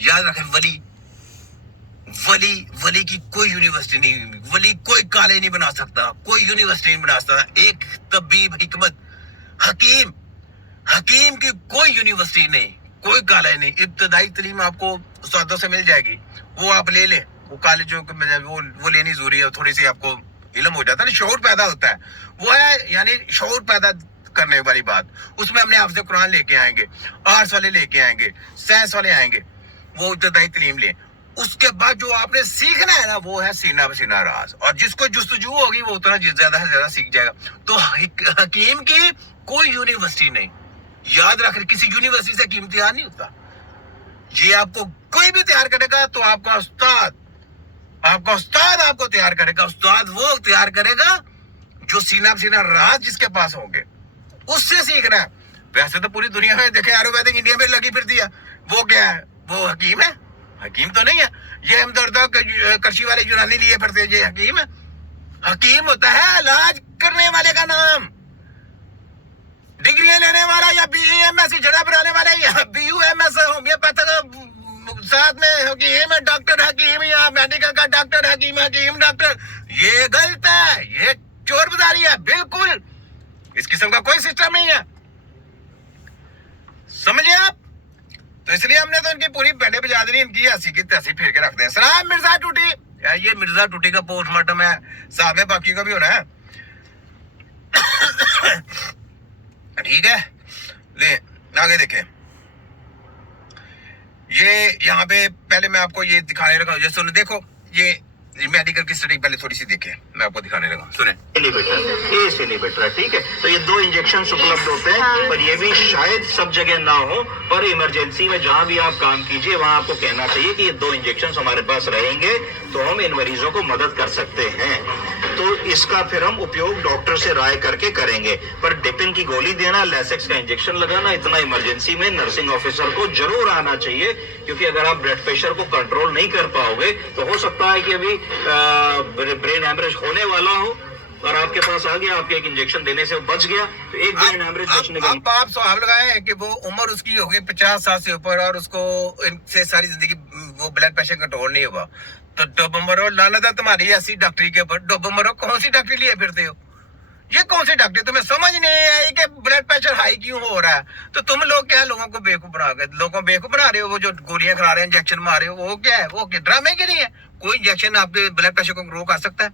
याद रखें, वली वली वली की कोई यूनिवर्सिटी नहीं, वली कोई कॉलेज नहीं बना सकता, कोई यूनिवर्सिटी नहीं बना सकता। एक तबीब, हिकमत, हकीम, हकीम की कोई यूनिवर्सिटी नहीं, कोई कॉलेज नहीं। इब्तदाई तालीम आपको उस्तादों से मिल जाएगी, वो आप ले लें। वो कॉलेजों के वो लेनी जरूरी है, थोड़ी सी आपको इल्म हो जाता है, शऊर पैदा होता है। वो है यानी शऊर पैदा करने वाली बात। उसमें हमने हाफ़िज़ कुरान लेके आएंगे, आर्ट्स वाले लेके आएंगे, साइंस वाले आएंगे, वो इब्तदाई तालीम लें। उसके बाद जो आपने सीखना है ना, वो है सीना बसीना राज। और जिसको जुस्तजू होगी वो उतना ज्यादा से ज्यादा सीख जाएगा। तो हकीम की कोई यूनिवर्सिटी नहीं, याद रख, किसी यूनिवर्सिटी से हकीम तैयार नहीं होता। ये आपको कोई भी तैयार करेगा तो आपका उस्ताद आपको तैयार करेगा। उस्ताद वो तैयार करेगा जो सीना बसीना राज जिसके पास होंगे, उससे सीखना है। वैसे तो पूरी दुनिया में देखे, आयुर्वेदिक इंडिया में लगी फिरती है, वो क्या है? वो हकीम है? हकीम तो नहीं है। ये हमदर्द कृषि वाले यूनानी लिए फिरते, ये हकीम है? हकीम होता है इलाज करने वाले का नाम। डिग्रियां लेने वाला या BAMS जड़ा बनाने वाला या BUMS होम्योपैथिक साथ में हकीम, डॉक्टर हकीम या मेडिकल का डॉक्टर हकीम, हकीम डॉक्टर, ये गलत है, ये चोर बाजारी है। बिल्कुल इस किस्म का कोई सिस्टम नहीं है, समझे आप? तो इसलिए हमने तो इनकी पूरी बैंडे बजा देनी, इनकी हंसी की तैसी फिर के रखते हैं। सलाम मिर्जा टूटी, ये मिर्जा टूटी का पोस्टमार्टम है, साहब में बाकी का भी होना है। ठीक है, ले आगे देखें। ये यहाँ पे पहले मैं आपको ये दिखाने लगा, जैसे सुन देखो, ये मेडिकल की स्टडी पहले थोड़ी सी देखें, मैं आपको दिखाने लगा, सुने। इनहिबिटर, ठीक है। तो ये 2 इंजेक्शन उपलब्ध होते हैं, पर ये भी शायद सब जगह ना हो, पर इमरजेंसी में जहां भी आप काम कीजिए वहां आपको कहना चाहिए कि ये 2 इंजेक्शन हमारे पास रहेंगे तो हम इन मरीजों को मदद कर सकते हैं। तो इसका फिर हम उपयोग डॉक्टर से राय करके करेंगे। पर डिपिन की गोली देना, लेसेक्स का इंजेक्शन लगाना, इतना इमरजेंसी में नर्सिंग ऑफिसर को जरूर आना चाहिए, क्योंकि अगर आप ब्लड प्रेशर को कंट्रोल नहीं कर पाओगे तो हो सकता है कि अभी ब्रेन हैमरेज होने वाला हो और आपके पास आ गया, आपके एक इंजेक्शन देने से बच गया, तो एक ब्रेन हैमरेज बचने का। आप सुहाग लगाए कि वो उम्र उसकी हो गई 50 साल से ऊपर और उसको इनसे सारी जिंदगी वो ब्लड प्रेशर कंट्रोल नहीं हुआ, तो डब मरो, लानत है तुम्हारी ऐसी डॉक्टरी के ऊपर। डब मरो, कौन सी डॉक्टरी लिए फिरते हो? ये कौन सी डॉक्टरी? तुम्हें समझ नहीं आई कि ब्लड प्रेशर हाई क्यों हो रहा है? तो तुम लोग क्या लोगों को बेवकूफ बना रहे हो? वो जो गोलियां खिला रहे हैं, इंजेक्शन मार रहे हो, वो क्या है? वो क्या ड्रामे की नहीं है? कोई इंजेक्शन आपके ब्लड प्रेशर को ग्रो कर सकता है?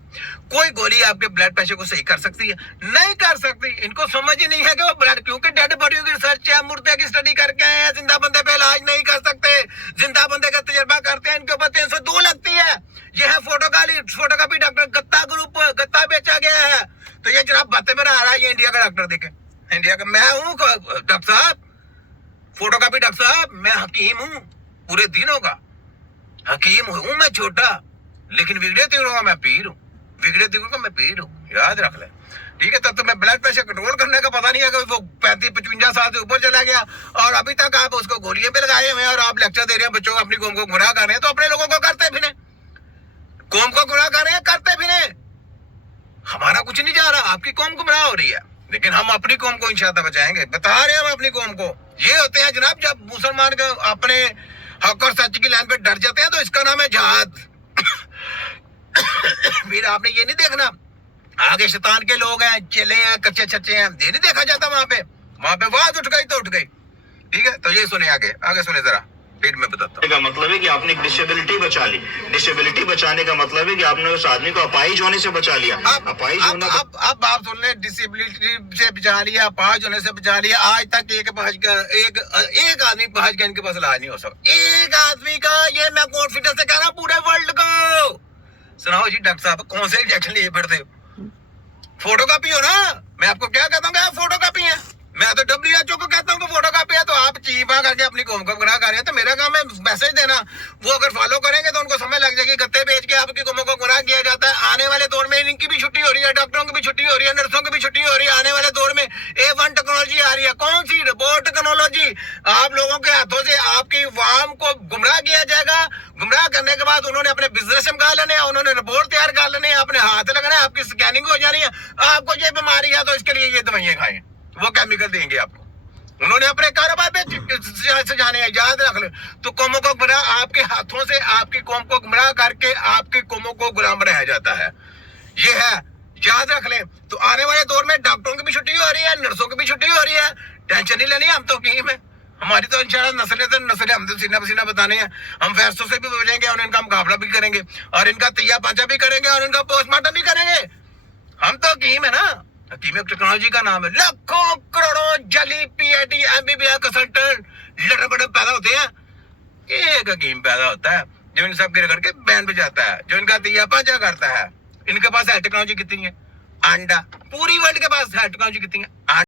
कोई गोली आपके ब्लड प्रेशर को सही कर सकती है? नहीं कर सकती। इनको समझ ही नहीं है कि वो ब्लड, क्योंकि डेड बॉडी की रिसर्च है, मुर्दे की स्टडी करके आए हैं, जिंदा बंदे पे इलाज नहीं कर सकते, जिंदा बंदे का तजर्बा करते हैं, इनके ऊपर 302 लगती है। ये है फोटोकॉपी डॉक्टर, गत्ता ग्रुप, गत्ता बेचा गया है। तो ये जनाब बातें में आ रहा है, ये इंडिया का डॉक्टर देखे, इंडिया का। मैं हूँ डॉक्टर साहब, फोटोकॉपी डॉक्टर साहब, मैं हकीम हूँ, पूरे दिनों का हकीम हूँ मैं, छोटा, लेकिन बिगड़े तीनों का मैं पीर हूँ, बिगड़े तीनों का मैं पीर हूँ, याद रख ले। ठीक है, तो तुम्हें ब्लड प्रेशर कंट्रोल करने का पता नहीं है कि वो 35-55 साल से ऊपर चला गया और अभी तक आप उसको गोलियां पे लगाए हुए हैं और आप लेक्चर दे रहे हैं बच्चों को, अपनी कौम को गुमराह कर रहे हैं। तो अपने लोगों को करते भी नहीं, कौम को गुमराह कर रहे हैं, करते भी नहीं। हमारा कुछ नहीं जा रहा, आपकी कौम गुमराह हो रही है, लेकिन हम अपनी कौम को इंशाअल्लाह बचाएंगे, बता रहे हैं हम अपनी कौम को। ये होते हैं जनाब जब मुसलमान का अपने हक और सच की लाइन पे डर जाते हैं, तो इसका नाम है जहाद। फिर आपने ये नहीं देखना आगे शैतान के लोग हैं, चले हैं, कच्चे छच्चे हैं, ये नहीं देखा जाता। वहां पे आवाज उठ गई तो उठ गई। ठीक है, तो ये सुने, आगे सुने जरा, फिर मैं बताता हूं। का मतलब है कि आपने एक डिसेबिलिटी बचा ली। डिसेबिलिटी बचाने का मतलब है कि आपने उस आदमी को अपाहिज होने से बचा लिया। अपाहिज होना, अब आप सुन ले, डिसेबिलिटी से बचा लिया, अपाहिज होने से बचा लिया। आज तक एक आदमी पहुंच गया, इनके पास इलाज नहीं हो सकता। एक आदमी का, ये मैं कॉन्फिडेंस से कह रहा हूँ, पूरे वर्ल्ड को। सुनाओ जी डॉक्टर साहब, कौन से इंजेक्शन लिए फिरते हो? फोटोकॉपी हो ना? मैं आपको क्या कहता हूँ, फोटोकॉपी है। मैं तो WHO को कहता हूँ कि फोटोकॉपी है, तो आप चीपा करके अपनी कौम को गुमराह कर रहे हैं। तो मेरा काम है मैसेज देना, वो अगर फॉलो करेंगे तो उनको समझ लग जाएगी, गत्ते बेच के आपकी कौमों को गुमराह किया जाता है। आने वाले दौर में इनकी भी छुट्टी हो रही है, डॉक्टरों की भी छुट्टी हो रही है, नर्सों की भी छुट्टी हो रही है। आने वाले दौर में A1 टेक्नोलॉजी आ रही है। कौन सी? Robot technology. आप लोगों के हाथों से आपकी वाम को गुमराह किया जाएगा। गुमराह करने के बाद उन्होंने अपने बिजनेस में लगा लेने, उन्होंने रिपोर्ट तैयार कर लेने, अपने हाथ लगाना, आपकी स्कैनिंग हो जानी है। आपको ये बीमारी है तो इसके लिए ये दवाइयां खाएं, वो केमिकल देंगे आपको। उन्होंने अपने कारोबार पे सजाने हैं, याद रख लो। तो कौमों को गुमराह आपके हाथों से आपकी कौम को गुमराह करके आपकी कौमों को गुलाम बनाया जाता है। ये है, याद रख ले। तो आने वाले दौर में डॉक्टरों की भी छुट्टी हो रही है, नर्सों की भी छुट्टी हो रही है, टेंशन नहीं लेनी, हम तो हकीम है। हमारी तो इंशाल्लाह नस्लें हम तो सीना पसीना बताने हैं। हम फैसलों से भी बचेंगे और इनका मुकाबला भी करेंगे और इनका तैया पांचा भी करेंगे और इनका पोस्टमार्टम भी करेंगे। हम तो हकीम है ना, हकीम एक टेक्नोलॉजी का नाम है। लाखों करोड़ों जली PhD MBBS कंसल्टेंट लड़े बड़े पैदा होते हैं, एक हकीम पैदा होता है जो इन सब गिर करके बैंड बजाता है, जो इनका तैया पांचा करता है। इनके पास है टेक्नोलॉजी कितनी है, अंडा। पूरी वर्ल्ड के पास है टेक्नोलॉजी कितनी है,